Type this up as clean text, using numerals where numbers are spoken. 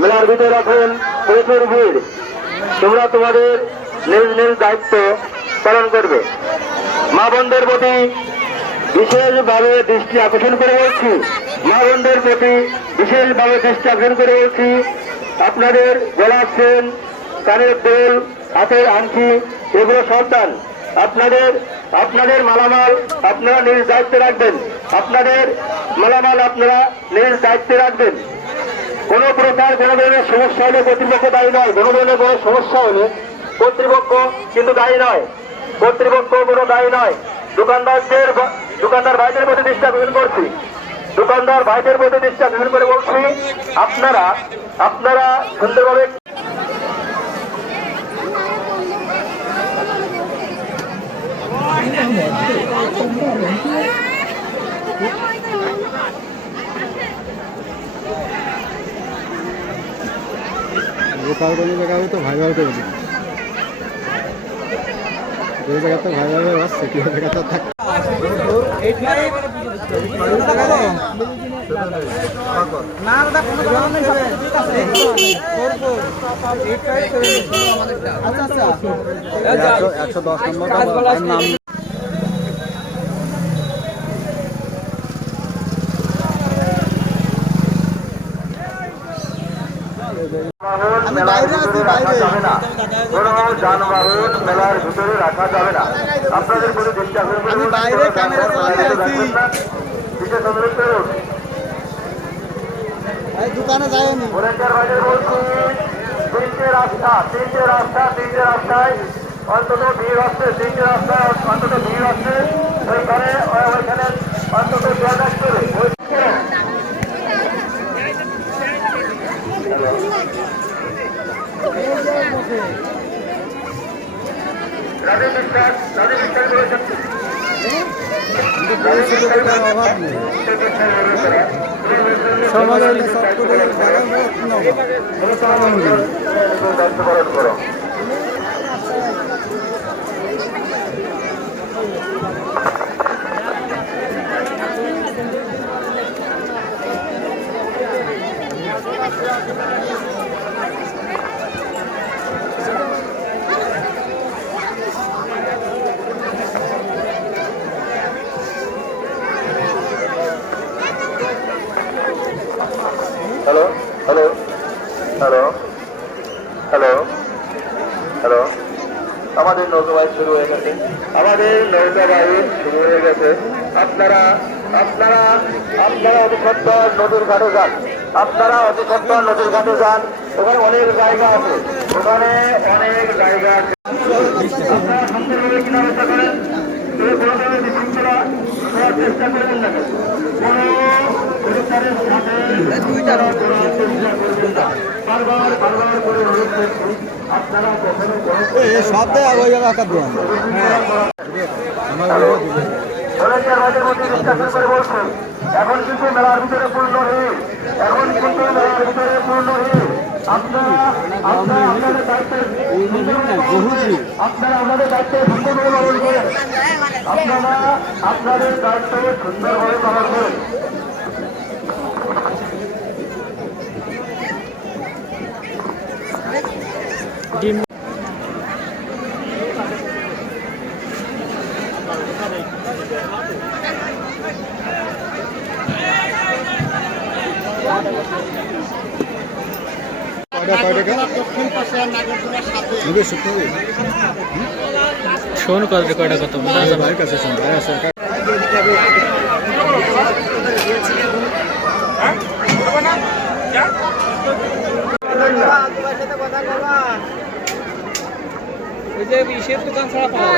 মেলার ভিতরে এখন প্রচুর ভিড়। তোমরা তোমাদের নিজ নিজ দায়িত্ব পালন করবে। মা বোনদের প্রতি বিশেষভাবে দৃষ্টি আকর্ষণ করে বলছি, মা বোনদের প্রতি বিশেষভাবে দৃষ্টি আকর্ষণ করে বলছি, আপনাদের গলার চেন, কানের দোল, হাতের আংটি এগুলো সাবধান। আপনাদের মালামাল আপনারা নিজ দায়িত্বে রাখবেন। আপনাদের মালামাল আপনারা নিজ দায়িত্বে রাখবেন। কোনো প্রকার কোনো ধরনের সমস্যা হলে কর্তৃপক্ষ দায়ী নয়। কোনো ধরনের কোনো সমস্যা হলে কর্তৃপক্ষ কিন্তু দায়ী নয়। কর্তৃপক্ষ কোনো দায়ী নয়। দোকানদার ভাইদের প্রতি দৃষ্টি আকর্ষণ করছি। দোকানদার ভাইদের প্রতি দৃষ্টি আকর্ষণ করে বলছি, আপনারা সুন্দরভাবে কোনো জায়গায় তো ভাই ভাই করে যে জায়গাতে ভাই ভাই আসছে কি জায়গাতে থাক না দাদা কোনো কারণ নেই সব ঠিক আছে করব 110 নম্বর নাম যানবাহন মেলার ভিতরে রাখা যাবে না। আপনাদের কোনো দৃষ্টি আকর্ষণ দোকানে যায়নি তিনটে রাস্তায় অন্তত ভিড় হচ্ছে। তিনটে রাস্তায় অন্তত ভিড় হচ্ছে। ওইখানে অন্তত সমাজের করো hello hello hello hello hello আমাদের নৌকা বাইক শুরু হয়ে গেছে। আপনারা অতি সত্তর নদীর ঘাটে যান। ওখানে অনেক জায়গা আছে। আপনারা শান্তভাবে কিনারতা করেন। কোনো ধরনের বিশৃঙ্খলা করার চেষ্টা করবেন না। এখন কিন্তু মেলার ভিতরে পূর্ণ ভিড়। আপনারা আমাদের দায়িত্বে সুন্দরভাবে পালন করেন। আপনাদের দায়িত্ব সুন্দরভাবে পালন করেন। শোন কয়টা কত ভাই কাছে শুন ভাই আছে এই যে বিশের দোকান ছাড়া পাওয়া